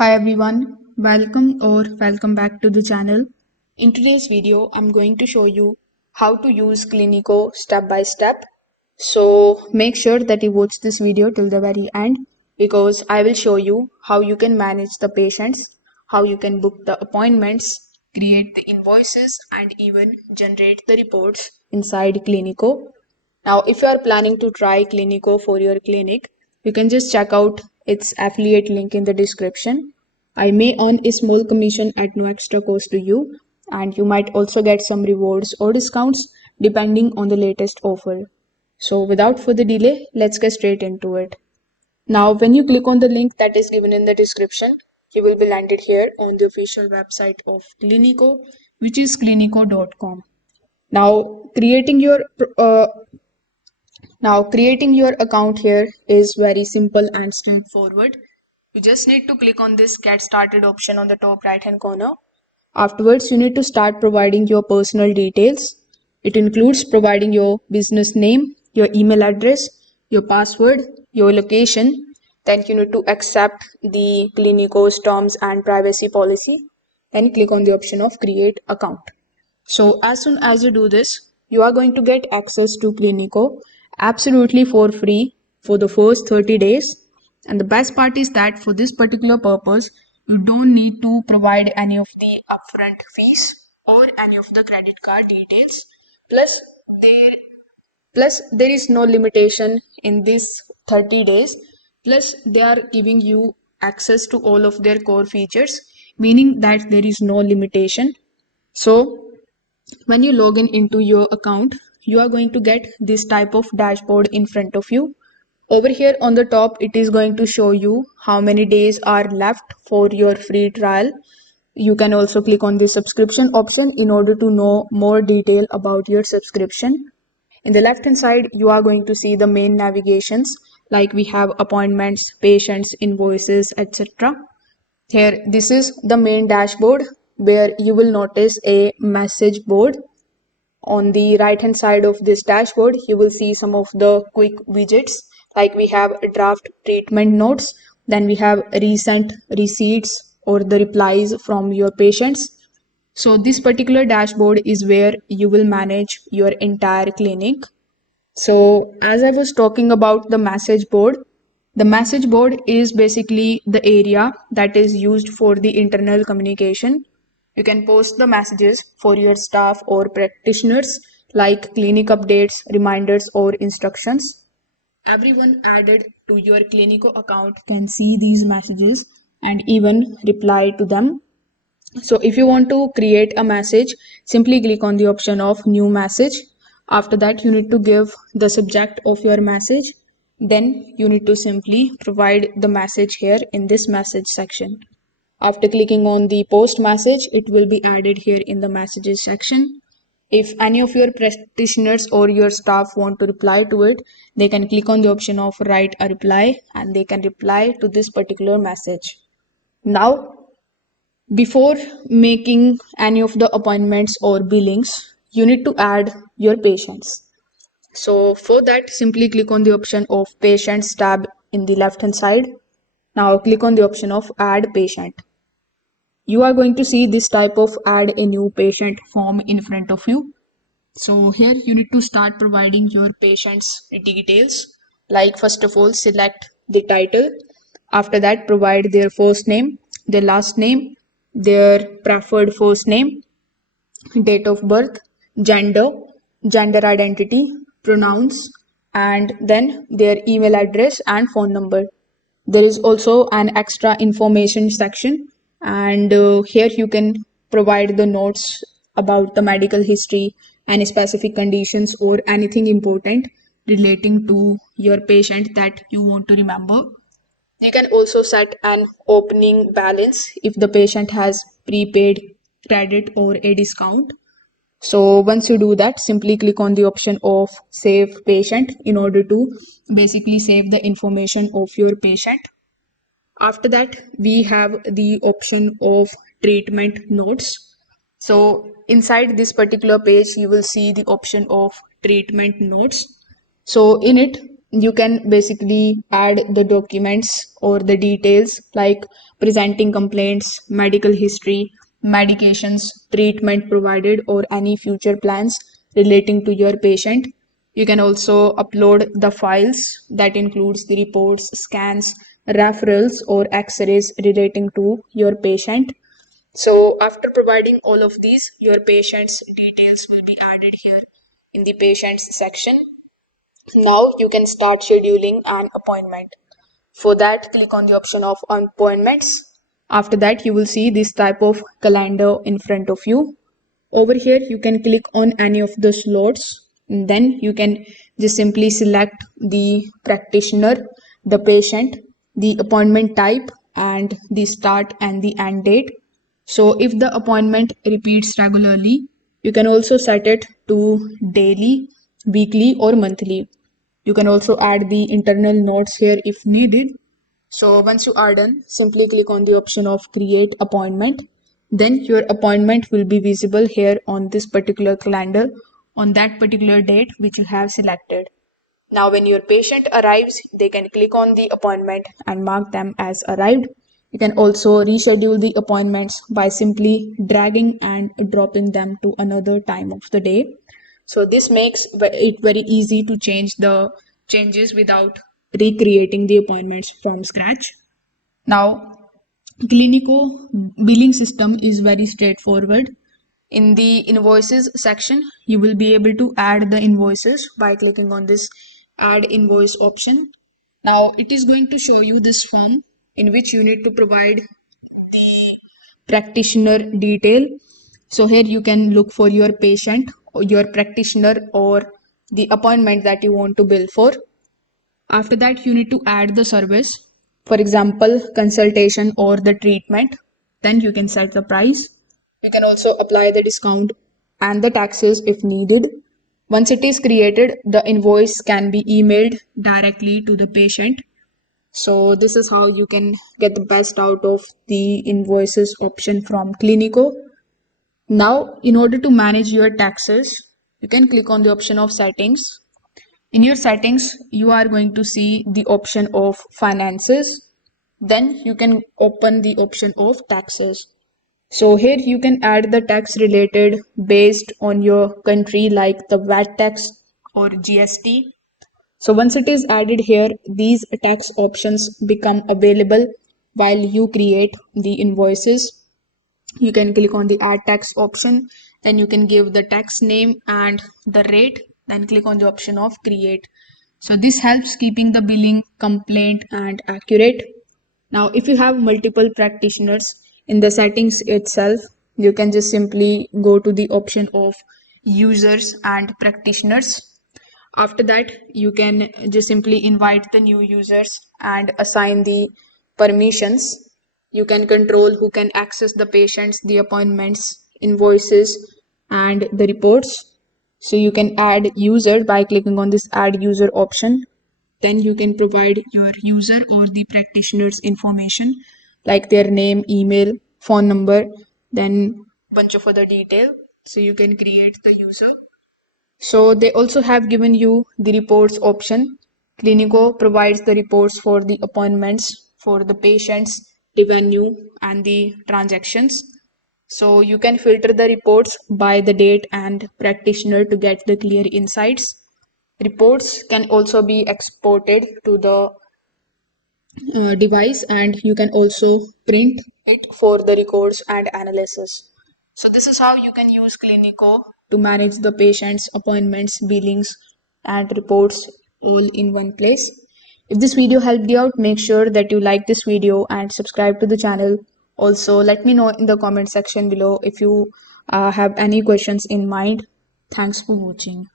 Hi everyone, welcome back to the channel. In today's video, I'm going to show you how to use Cliniko step by step. So make sure that you watch this video till the very end because I will show you how you can manage the patients, how you can book the appointments, create the invoices and even generate the reports inside Cliniko. Now, if you are planning to try Cliniko for your clinic, you can just check out its affiliate link in the description. I may earn a small commission at no extra cost to you, and you might also get some rewards or discounts depending on the latest offer. So, without further delay, let's get straight into it. Now, when you click on the link that is given in the description, you will be landed here on the official website of Cliniko, which is clinico.com. Now, creating your account here is very simple and straightforward. You just need to click on this get started option on the top right hand corner. Afterwards, you need to start providing your personal details. It includes providing your business name, your email address, your password, your location. Then you need to accept the Clinico's terms and privacy policy. Then click on the option of create account. So as soon as you do this, you are going to get access to Clinico absolutely for free for the first 30 days. And the best part is that for this particular purpose, you don't need to provide any of the upfront fees or any of the credit card details. Plus, there there is no limitation in this 30 days. Plus, they are giving you access to all of their core features, meaning that there is no limitation. So when you log in into your account, you are going to get this type of dashboard in front of you. Over here on the top, it is going to show you how many days are left for your free trial. You can also click on the subscription option in order to know more detail about your subscription. In the left hand side, you are going to see the main navigations like we have appointments, patients, invoices, etc. Here, this is the main dashboard where you will notice a message board. On the right hand side of this dashboard, you will see some of the quick widgets like we have draft treatment notes, then we have recent receipts or the replies from your patients. So this particular dashboard is where you will manage your entire clinic. So as I was talking about the message board is basically the area that is used for the internal communication. You can post the messages for your staff or practitioners like clinic updates, reminders, or instructions. Everyone added to your Clinico account can see these messages and even reply to them. So if you want to create a message, simply click on the option of new message. After that, you need to give the subject of your message. Then you need to simply provide the message here in this message section. After clicking on the post message, it will be added here in the messages section. If any of your practitioners or your staff want to reply to it, they can click on the option of write a reply and they can reply to this particular message. Now, before making any of the appointments or billings, you need to add your patients. So for that, simply click on the option of patients tab in the left hand side. Now click on the option of add patient. You are going to see this type of add a new patient form in front of you. So here you need to start providing your patient's details. Like first of all, select the title. After that, provide their first name, their last name, their preferred first name, date of birth, gender, gender identity, pronouns, and then their email address and phone number. There is also an extra information section, and here you can provide the notes about the medical history, any specific conditions, or anything important relating to your patient that you want to remember. You can also set an opening balance if the patient has prepaid credit or a discount. So once you do that, simply click on the option of save patient in order to basically save the information of your patient. After that, we have the option of treatment notes. So inside this particular page, you will see the option of treatment notes. So in it, you can basically add the documents or the details like presenting complaints, medical history, medications, treatment provided, or any future plans relating to your patient. You can also upload the files that includes the reports, scans, referrals, or x-rays relating to your patient. So after providing all of these, your patient's details will be added here in the patient's section. Now you can start scheduling an appointment. For that, click on the option of appointments. After that, you will see this type of calendar in front of you. Over here, you can click on any of the slots. Then you can just simply select the practitioner, the patient, the appointment type, and the start and the end date. So if the appointment repeats regularly, you can also set it to daily, weekly, or monthly. You can also add the internal notes here if needed. So once you are done, simply click on the option of create appointment. Then your appointment will be visible here on this particular calendar on that particular date which you have selected. Now when your patient arrives, they can click on the appointment and mark them as arrived. You can also reschedule the appointments by simply dragging and dropping them to another time of the day. So this makes it very easy to change the changes without recreating the appointments from scratch. Now, Cliniko billing system is very straightforward. In the invoices section, you will be able to add the invoices by clicking on this add invoice option. Now, it is going to show you this form in which you need to provide the practitioner detail. So here you can look for your patient or your practitioner or the appointment that you want to bill for. After that, you need to add the service, for example, consultation or the treatment. Then you can set the price. You can also apply the discount and the taxes if needed. Once it is created, the invoice can be emailed directly to the patient. So this is how you can get the best out of the invoices option from Cliniko. Now, in order to manage your taxes, you can click on the option of settings. In your settings, you are going to see the option of finances. Then you can open the option of taxes. So here you can add the tax related based on your country like the VAT tax or GST. So once it is added here, these tax options become available while you create the invoices. You can click on the add tax option, then you can give the tax name and the rate, then click on the option of create. So this helps keeping the billing complaint and accurate. Now if you have multiple practitioners, in the settings itself you can just simply go to the option of users and practitioners. After that, you can just simply invite the new users and assign the permissions. You can control who can access the patients, the appointments, invoices, and the reports. So you can add user by clicking on this add user option. Then you can provide your user or the practitioner's information like their name, email, phone number, then bunch of other detail. So you can create the user. So they also have given you the reports option. Clinico provides the reports for the appointments, for the patients, revenue, and the transactions. So you can filter the reports by the date and practitioner to get the clear insights. Reports can also be exported to the device, and you can also print it for the records and analysis. So this is how you can use Clinico to manage the patient's appointments, billings, and reports all in one place. If this video helped you out, make sure that you like this video and subscribe to the channel. Also, let me know in the comment section below if you have any questions in mind. Thanks for watching.